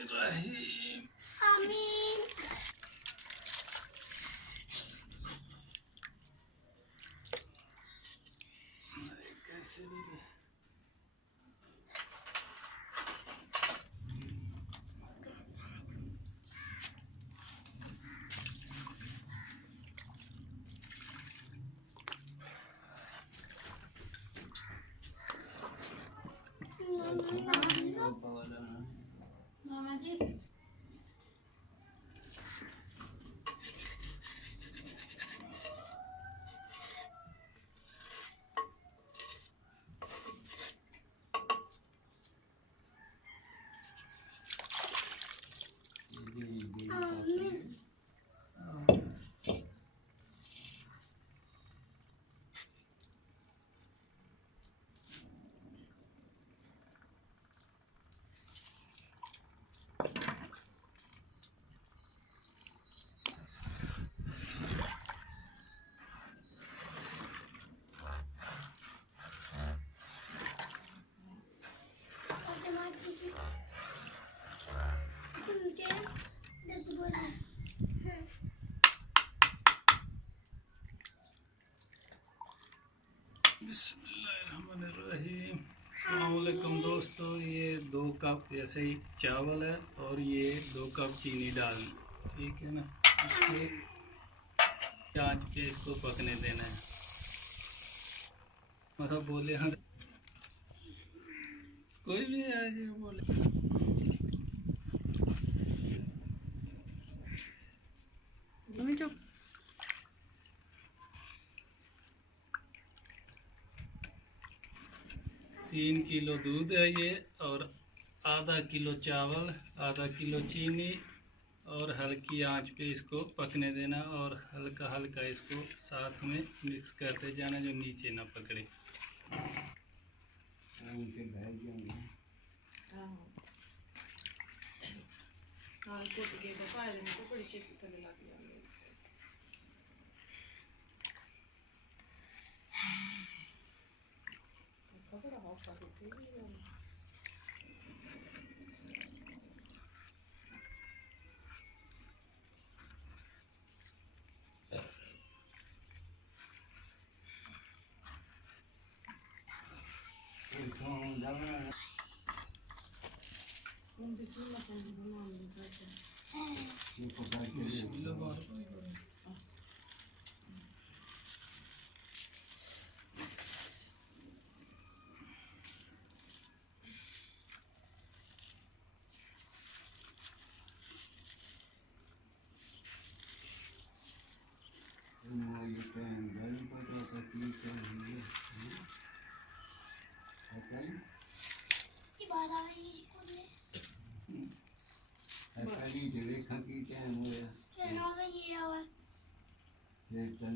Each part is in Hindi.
बिस्मिल्लाहिर्रहमानिर्रहीम। आमीन। कैसे नहीं मामा जी बिस्मिल्लाहिर्रहमानिर्रहीम। अस्सलाम वालेकुम दोस्तों, ये 2 कप ऐसे ही चावल है और ये 2 कप चीनी डाल, ठीक है ना। इसको आंच पे इसको पकने देना है। मतलब बोले हाँ कोई भी है जो बोले चुप। 3 किलो दूध है ये, और आधा किलो चावल, आधा किलो चीनी, और हल्की आंच पे इसको पकने देना और हल्का हल्का इसको साथ में मिक्स करते जाना जो नीचे ना पकड़े।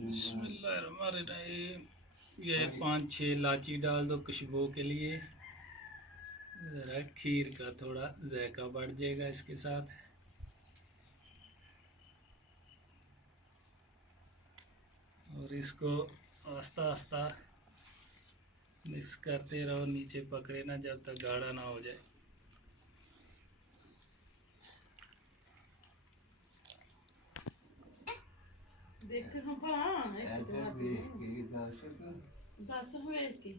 बिस्मिल्लाहिर्रहमानिर्रहीम। ये 5-6 इलायची डाल दो खुशबू के लिए, ज़रा खीर का थोड़ा जायका बढ़ जाएगा इसके साथ। और इसको आस्ता आस्ता मिक्स करते रहो, नीचे पकड़े ना जब तक गाढ़ा ना हो जाए। देख हम हाँ एक तो बात 10 हुए की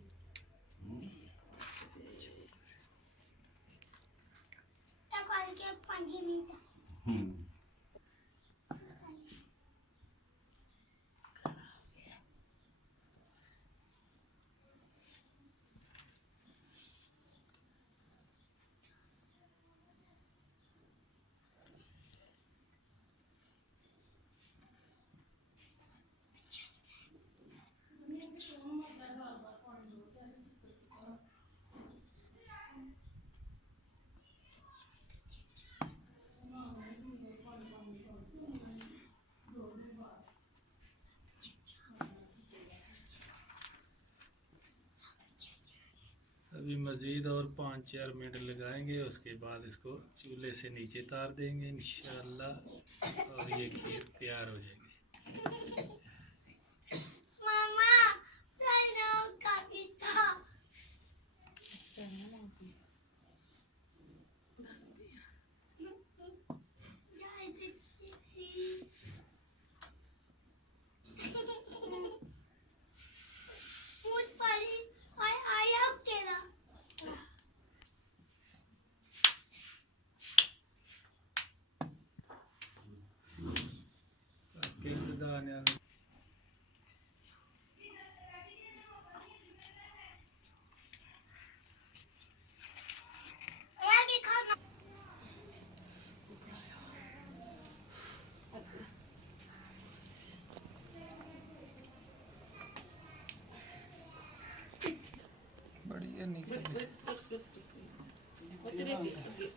अभी मज़ीद और 5-4 मिनट लगाएंगे, उसके बाद इसको चूल्हे से नीचे तार देंगे इंशाअल्लाह, और ये खीर तैयार हो जाएगी। के निकल ਉਹ ਤੇਰੇ ਅੱਗੇ ਅੱਗੇ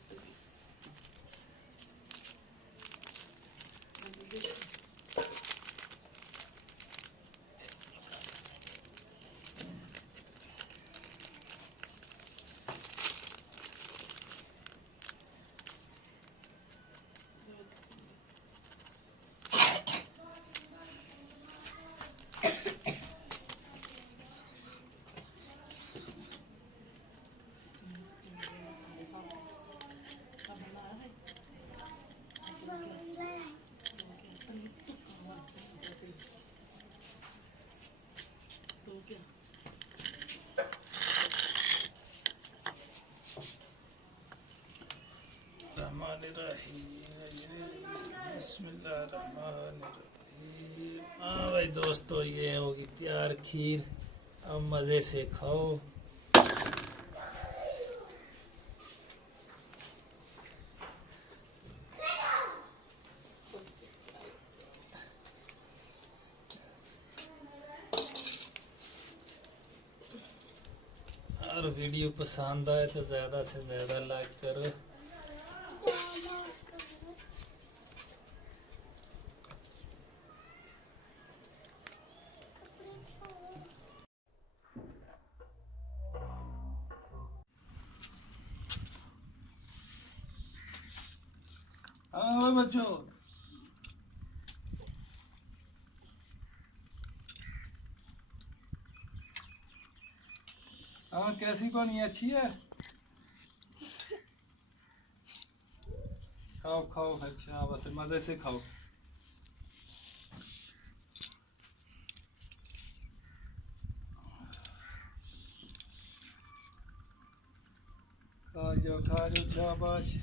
हाँ भाई दोस्तों, ये होगी तैयार खीर। अब मज़े से खाओ। और वीडियो पसंद आए तो ज़्यादा से ज़्यादा लाइक करो। हाँ बच्चों, हाँ कैसी बनी? अच्छी है? खाओ खाओ, अच्छा बस मज़े से खाओ। खा जाओ शाबाश।